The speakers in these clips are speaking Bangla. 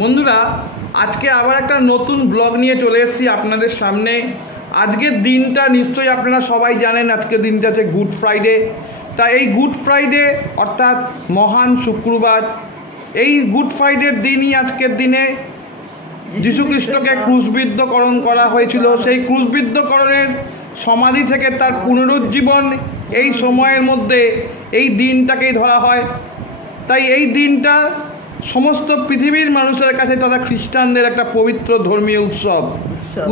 বন্ধুরা, আজকে আবার একটা নতুন ব্লগ নিয়ে চলে এসেছি আপনাদের সামনে। আজকের দিনটা নিশ্চয়ই আপনারা সবাই জানেন, আজকের দিনটাতে গুড ফ্রাইডে। তা এই গুড ফ্রাইডে অর্থাৎ মহান শুক্রবার, এই গুড ফ্রাইডের দিনই আজকের দিনে যীশুখ্রিস্টকে ক্রুশবিদ্ধকরণ করা হয়েছিল। সেই ক্রুশবিদ্ধকরণের সমাধি থেকে তার পুনরুজ্জীবন এই সময়ের মধ্যে এই দিনটাকেই ধরা হয়। তাই এই দিনটা সমস্ত পৃথিবীর মানুষের কাছে তথা খ্রিস্টানদের একটা পবিত্র ধর্মীয়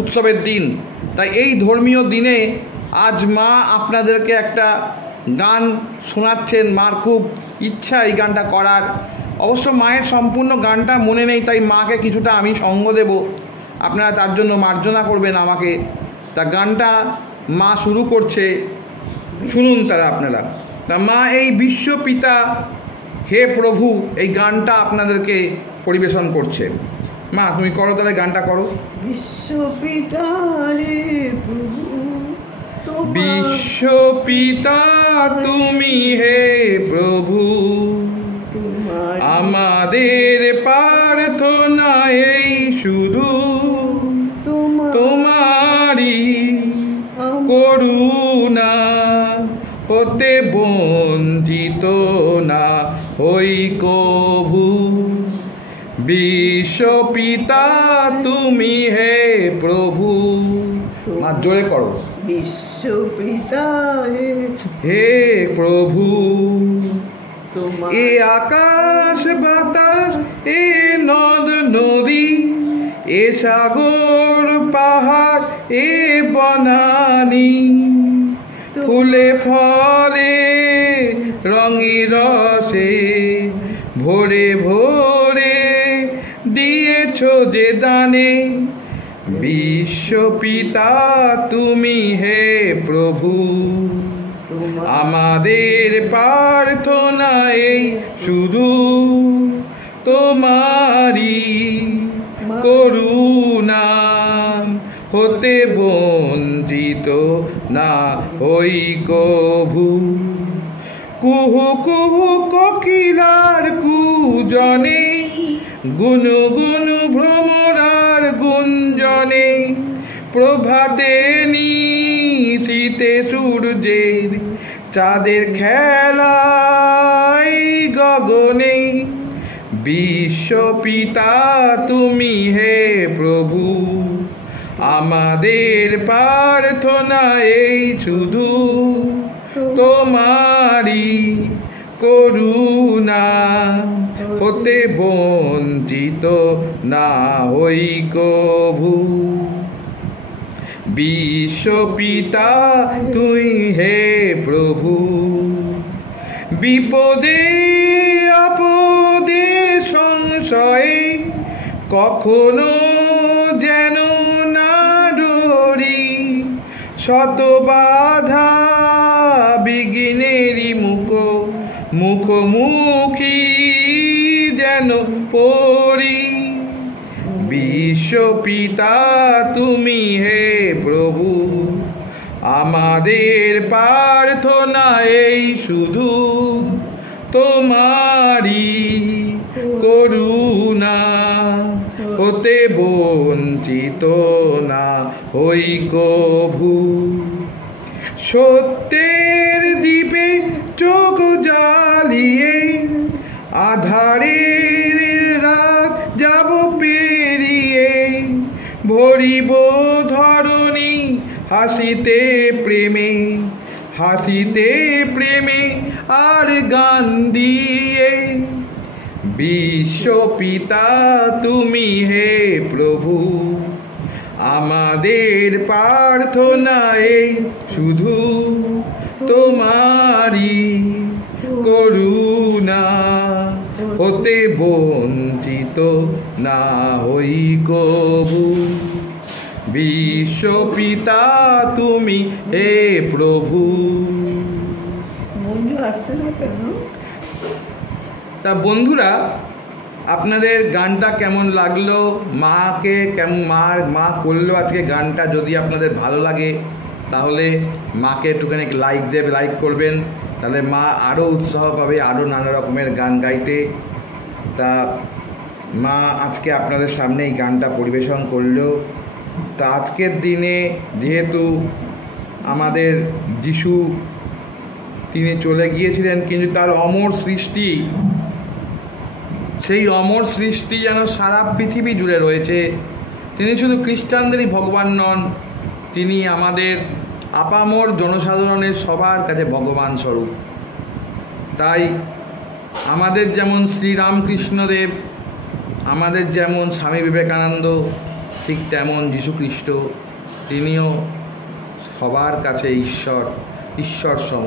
উৎসবের দিন। তাই এই ধর্মীয় দিনে আজ মা আপনাদেরকে একটা গান শোনাচ্ছেন। মার খুব ইচ্ছা এই গানটা করার। অবশ্য মায়ের সম্পূর্ণ গানটা মনে নেই, তাই মাকে কিছুটা আমি সঙ্গ দেব, আপনারা তার জন্য মার্জনা করবেন আমাকে। তা গানটা মা শুরু করছে, শুনুন তারা আপনারা। তা মা এই বিশ্বপিতা হে প্রভু এই গানটা আপনাদেরকে পরিবেশন করছে। মা তুমি করো, তাহলে গানটা করো। বিশ্বপিতা হে প্রভু, বিশ্বপিতা তুমি হে প্রভু, আমাদের প্রার্থনা এই শুধু তোমারই করুণা, হতে বঞ্চিত না হই কভু। বিশ্বপিতা তুমি হে প্রভু। মা জোরে করো। বিশ্বপিতা হে প্রভু, এ আকাশ বাতাস, এ নদ নদী, এ সাগর পাহাড়, এ বনানী, ফুলে ফলে রঙে রসে ভোরে ভোরে দিয়েছ যে দানে। বিশ্বপিতা তুমি হে প্রভু, আমাদের প্রার্থনা এই শুধু তোমারই করুণা, হতে বঞ্চিত না হই কভু। কুহু কুহু কোকিলার কুজনে, গুনু গুনু ভ্রমরার গুঞ্জনে, প্রভাতে নিশীতে সূর্যের চাঁদের খেলাই গগনে। বিশ্বপিতা তুমি হে প্রভু, আমাদের প্রার্থনা এই শুধু তোমারই করুণা, হতে বঞ্চিত না হই কভু। বিশ্বপিতা তুই হে প্রভু, বিপদে আপদে সংশয়ে কখনো যেন না ডরি, শত বাধা বিঘ্নেরই মুখোমুখি যেন পড়ি। বিশ্বপিতা তুমি হে প্রভু, আমাদের প্রার্থনা এই শুধু তোমারই করুণা, হতে বঞ্চিত না হই কভু। সত্যের দ্বীপে চোখ জ্বালিয়ে আধারের রাত যাব পেরিয়ে, ভরিব ধরণী হাসিতে প্রেমে, হাসিতে প্রেমে আর গান দিয়ে। বিশ্বপিতা তুমি হে প্রভু, আমাদের প্রার্থনা এই শুধু তোমারই করুণা, হতে বঞ্চিত না হই কভু। বিশ্বপিতা তুমি হে প্রভু। তা বন্ধুরা, আপনাদের গানটা কেমন লাগলো, মাকে কেমন মা করলো আজকে গানটা, যদি আপনাদের ভালো লাগে তাহলে মাকে একটুখানি লাইক করবেন, তাহলে মা আরও উৎসাহ পাবে আরও নানা রকমের গান গাইতে। তা মা আজকে আপনাদের সামনে এই গানটা পরিবেশন করলো। তা আজকের দিনে যেহেতু আমাদের যিশু তিনি চলে গিয়েছিলেন, কিন্তু তার অমর সৃষ্টি, সেই অমর সৃষ্টি যেন সারা পৃথিবী জুড়ে রয়েছে। তিনি শুধু খ্রিস্টানদেরই ভগবান নন, তিনি আমাদের আপামর জনসাধারণের সবার কাছে ভগবান স্বরূপ। তাই আমাদের যেমন শ্রীরামকৃষ্ণদেব, আমাদের যেমন স্বামী বিবেকানন্দ, ঠিক তেমন যীশুখ্রিস্ট, তিনিও সবার কাছে ঈশ্বর সম।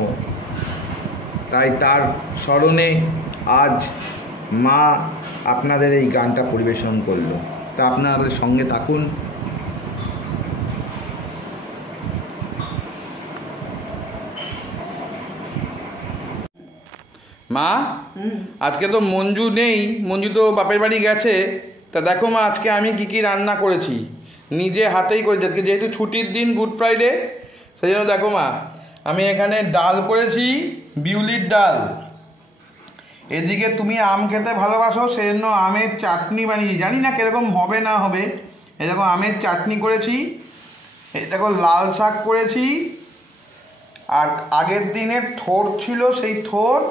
তাই তার স্মরণে আজ মা আপনাদের এই গানটা পরিবেশন করলো। তা আপনারা আমাদের সঙ্গে থাকুন। মা, আজকে তো মঞ্জু নেই, মঞ্জু তো বাপের বাড়ি গেছে। তা দেখো মা, আজকে আমি কি কি রান্না করেছি, নিজে হাতেই করেছি। আজকে যেহেতু ছুটির দিন, গুড ফ্রাইডে, সেই জন্য দেখো মা, আমি এখানে ডাল করেছি, বিউলির ডাল। এদিকে তুমি আম খেতে ভালোবাসো, সেই জন্য আমের চাটনি বানিয়েছি। জানি না কীরকম হবে না হবে। এই দেখো আমের চাটনি করেছি, এই দেখো লাল শাক করেছি, আর আগের দিনের থোড় ছিল সেই থোড়,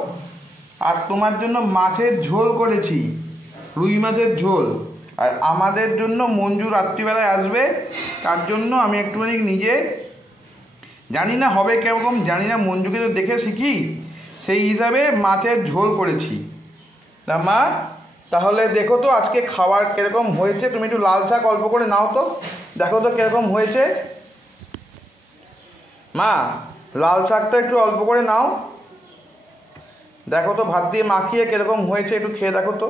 আর তোমার জন্য মাছের ঝোল করেছি, রুই মাছের ঝোল। আর আমাদের জন্য মঞ্জু রাত্রিবেলায় আসবে, তার জন্য আমি একটুখানি নিজে, জানি না হবে কেরকম, জানি না, মঞ্জুকে তো দেখে শিখি, সেই হিসাবে মাছের ঝোল করেছি। তা মা, তাহলে দেখো তো আজকে খাবার কীরকম হয়েছে। তুমি একটু লাল শাক অল্প করে নাও তো, দেখো তো কীরকম হয়েছে। মা, লাল শাকটা একটু অল্প করে নাও, দেখো তো ভাত দিয়ে মাখিয়ে কীরকম হয়েছে, একটু খেয়ে দেখো তো।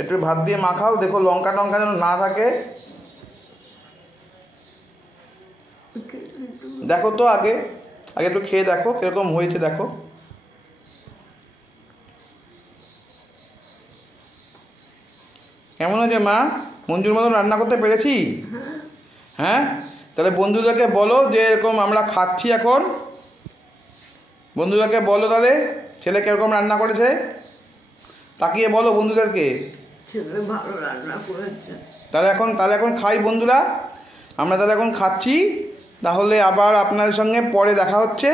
একটু ভাত দিয়ে মাখাও, দেখো লঙ্কা টঙ্কা যেন না থাকে। দেখো তো আগে একটু খেয়ে দেখো কীরকম হয়েছে, দেখো। কেমন হয়েছে মা? মঞ্জুর মতন রান্না করতে পেরেছি? হ্যাঁ, তাহলে বন্ধুদেরকে বলো যে এরকম আমরা খাচ্ছি এখন। বন্ধুদেরকে বলো তাহলে ছেলে কীরকম রান্না করেছে, তাকিয়ে বলো বন্ধুদেরকে। ছেলে ভালো রান্না করেছে। তাহলে এখন খাই বন্ধুরা, আমরা তাহলে এখন খাচ্ছি। তাহলে আবার আপনাদের সঙ্গে পরে দেখা হচ্ছে।